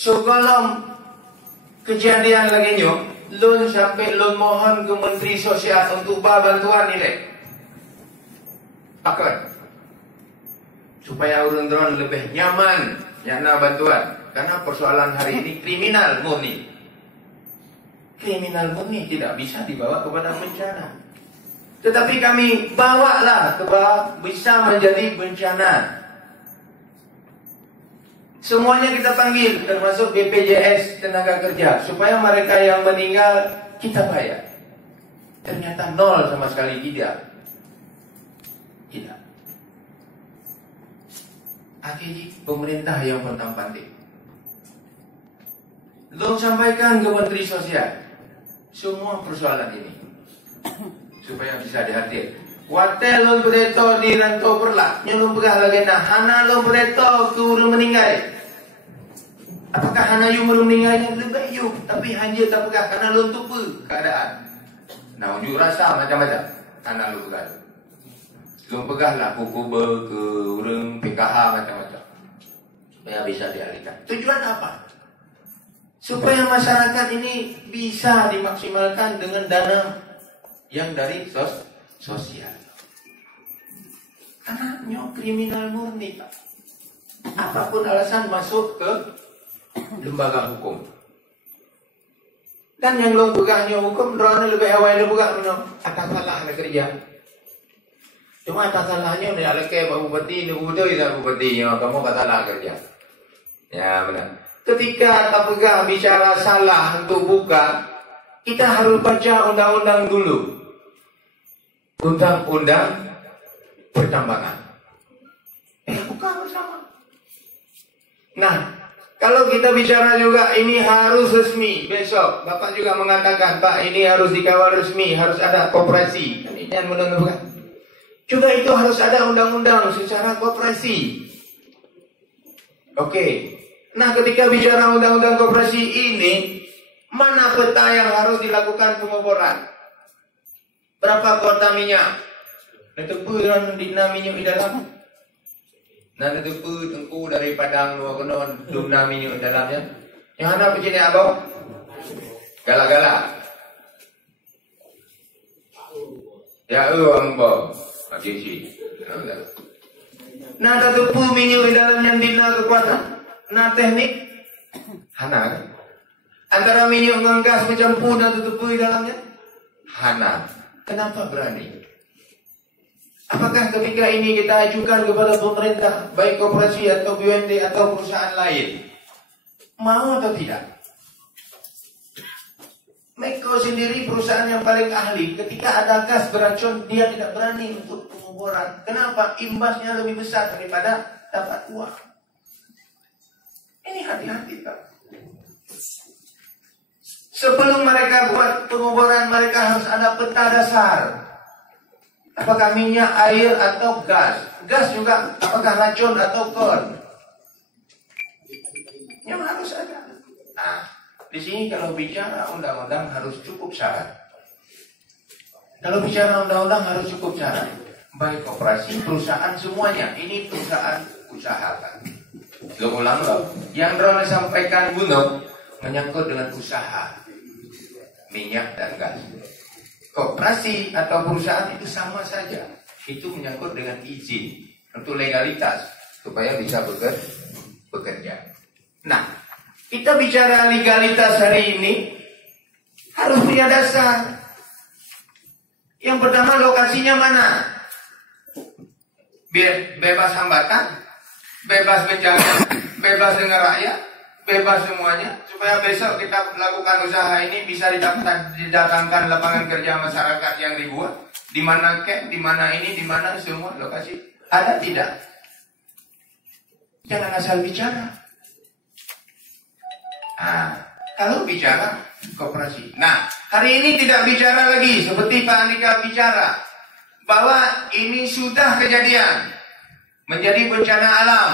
So kalau kejadian lagi nyo, lun sampai lun mohon ke Menteri Sosial untuk bantuan ni akan supaya orang-orang lebih nyaman yang nak bantuan. Karena persoalan hari ini kriminal murni. Kriminal murni tidak bisa dibawa kepada bencana. Tetapi kami bawalah ke bawah bisa menjadi bencana. Semuanya kita panggil, termasuk BPJS tenaga kerja, supaya mereka yang meninggal kita bayar. Ternyata nol sama sekali tidak. Tidak. Akhirnya pemerintah yang pertama penting. Lo sampaikan ke Menteri Sosial semua persoalan ini supaya bisa dihadir. Watel lo bereto di rantau perlak, nyelum pegah lagi nah, hana lo bereto turun meninggal. Apakah hana yu belum meninggalnya lebih yu, tapi hanya tak pegah karena lo tupu keadaan. Nah unjuk rasa macam-macam, hana lo pegah. Lo pegah lah kuku ke urang PKH macam-macam supaya bisa dialihkan. Tujuan apa? Supaya masyarakat ini bisa dimaksimalkan dengan dana yang dari sosial. Karena nyok kriminal murni, Pak. Apapun alasan masuk ke lembaga hukum. Dan yang lo pegahnya hukum, drone lebih awal lo pegang atas salah kerja. Cuma atas salahnya udah aleke Pak Bupati, Ibu Bupati, Bupati, kamu kata salah kerja. Ya benar. Ketika tak pegang bicara salah untuk buka, kita harus baca undang-undang dulu. Undang-undang pertambangan. Bukan bersama. Nah, kalau kita bicara juga ini harus resmi. Besok Bapak juga mengatakan, Pak ini harus dikawal resmi, harus ada koperasi. Ini jangan menentukan. Juga itu harus ada undang-undang secara koperasi. Oke. Nah, ketika bicara undang-undang koperasi ini, mana peta yang harus dilakukan pengoboran? Berapa kuota minyak? Netepu dan dina minyak di dalam. Nah, netepu tengku dari padang luar kenon dumna minyak di dalamnya. Yang ada pecini abang? Gala-gala. Ya, ambo. Agisi. Nah, netepu minyak di dalamnya dina kekuatan. Nah, teknik hana. Antara minyak dengan gas mencampur dan tetepu di dalamnya hana. Kenapa berani? Apakah ketika ini kita ajukan kepada pemerintah, baik koperasi atau BUMD atau perusahaan lain, mau atau tidak? Meko sendiri perusahaan yang paling ahli, ketika ada gas beracun, dia tidak berani untuk pengoboran. Kenapa? Imbasnya lebih besar daripada dapat uang. Ini hati-hati, Pak. Sebelum mereka buat pengoboran, mereka harus ada peta dasar. Apakah minyak, air, atau gas? Gas juga, apakah racun atau kon? Yang harus ada. Nah, di sini kalau bicara undang-undang harus cukup syarat. Kalau bicara undang-undang harus cukup syarat. Baik koperasi, perusahaan, semuanya. Ini perusahaan usahakan. Lo ulang loh. Yang Ron sampaikan Gunung menyangkut dengan usaha. Minyak dan gas. Koperasi atau perusahaan itu sama saja. Itu menyangkut dengan izin untuk legalitas supaya bisa bekerja. Nah, kita bicara legalitas hari ini harus punya dasar. Yang pertama, lokasinya mana? Bebas hambatan, bebas bencana, bebas dengan rakyat, bebas semuanya, supaya besok kita melakukan usaha ini bisa didatangkan lapangan kerja masyarakat yang dibuat. Di mana di mana ini, di mana semua lokasi. Ada tidak? Jangan asal bicara. Nah, kalau bicara koperasi. Nah, hari ini tidak bicara lagi seperti Pak Andika bicara bahwa ini sudah kejadian menjadi bencana alam.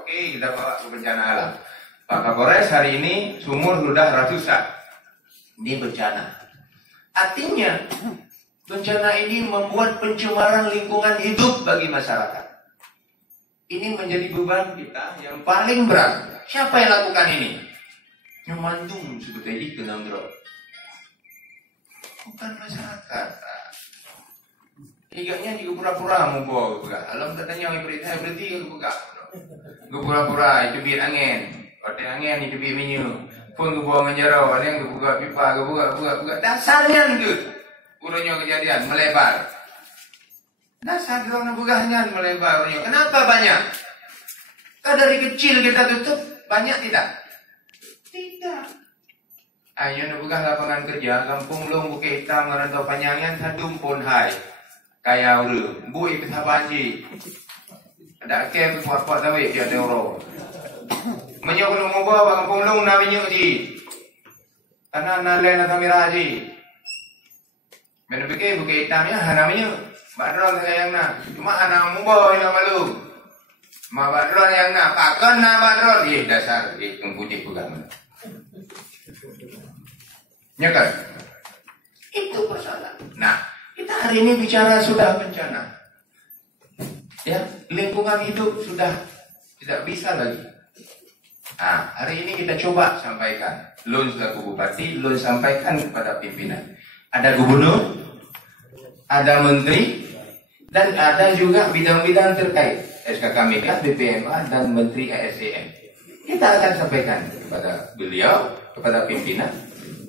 Oke, kita bawa ke bencana alam. Pak Kapolres hari ini sumur sudah ratusan. Ini bencana. Artinya bencana ini membuat pencemaran lingkungan hidup bagi masyarakat. Ini menjadi beban kita yang paling berat. Siapa yang lakukan ini? Nyumandung sebetulnya ke nandro. Bukan masyarakat. Igaknya juga pura-pura mau bawa buka. Alam katanya berarti buka. Gue pura-pura itu biar angin. Hotel angin itu biar minyu. Pun gue bawa menjarau. Ada yang gue buka pipa, gue buka. Dasarnya gitu. Urunnya kejadian melebar. Dasar orang bukannya melebar. Kenapa banyak? Kan dari kecil kita tutup, banyak tidak? Tidak. Ayo buka lapangan kerja, kampung long buka hitam, ngerantau panjangan, sadum pun hai. Kayak uru, bu ikut habanji. Ada ke kuat-kuat tawe, dia ada euro. Menyok lu mau bawa kampung long na menyok ji. Karena nalai na kamera ji. Menepike buka hitamnya, hana menyok. Badron yang na, cuma anak mubo yang malu. Ma badron yang na, pakan na badron. Dasar, yang putih bukan. Ya kan? Itu persoalan. Nah, kita hari ini bicara sudah bencana. Ya, lingkungan hidup sudah tidak bisa lagi. Nah, hari ini kita coba sampaikan. Lun selaku bupati, Lun sampaikan kepada pimpinan. Ada gubernur, ada menteri, dan ada juga bidang-bidang terkait SKKMK, BPMA, dan Menteri ASDM. Kita akan sampaikan kepada beliau, kepada pimpinan,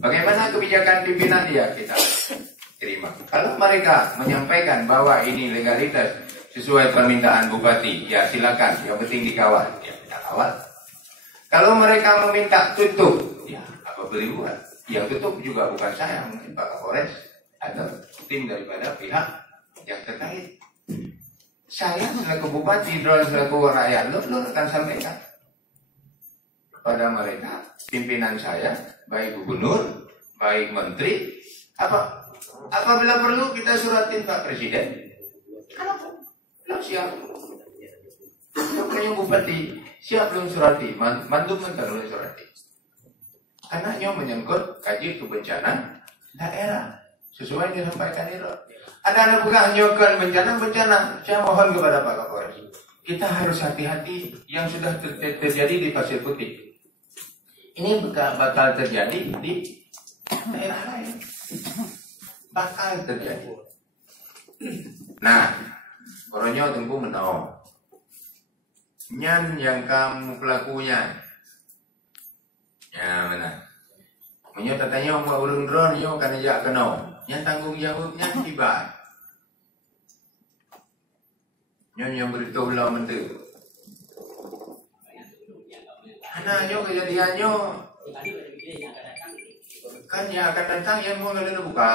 bagaimana kebijakan pimpinan dia kita terima. Kalau mereka menyampaikan bahwa ini legalitas sesuai permintaan bupati, ya silakan. Yang penting dikawal, ya kita kawal. Kalau mereka meminta tutup, ya apa boleh buat. Yang tutup juga bukan saya, mungkin Pak Kapolres atau tim daripada pihak yang terkait. Saya selaku bupati, Drone selaku rakyat, lo akan sampaikan kepada mereka, pimpinan saya, baik gubernur, baik menteri, apabila perlu kita suratin Pak Presiden. Kalau siap, pokoknya bupati siap belum surati, mantu menteri belum surati. Karena nyo menyangkut kaji kebencanaan daerah sesuai yang disampaikan itu. Ada anak bukan nyokan bencana. Saya mohon kepada Pak Kapolres, kita harus hati-hati yang sudah terjadi di Pasir Putih. Ini bakal terjadi di daerah lain. Bakal terjadi. Nah, koronyo tempuh menau. Nyan yang kamu pelakunya. Ya mana? Menyo tatanya mau urun drone yo kan aja kenau. Yang tanggung jawabnya tiba. Yang beritahu belah menteri. Anaknya kejadiannya kan yang akan datang yang mau ngeliat buka.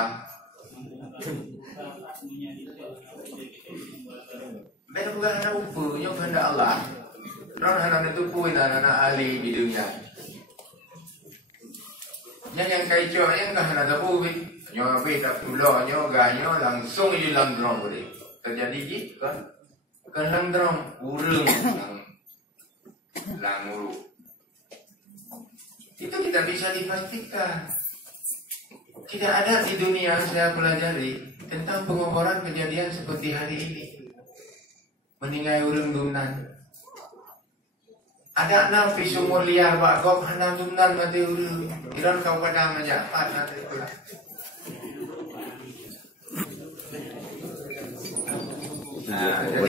Beda bukan anak upu, yang kehendak Allah. Orang anak itu pun anak ahli di dunia. Yang kaicu yang kehendak tapu, nyo beda pulau nyo ganyo langsung hilang drone boleh. Terjadi gitu kan? Kelang drone urung languru. Itu tidak bisa dipastikan. Tidak ada di dunia yang saya pelajari tentang pengoboran kejadian seperti hari ini. Meninggal urung dumnan. Ada napi sumur liar Pak Gop hana dumnan mati urung. Iran kau pada menjapat nanti pula. Nah,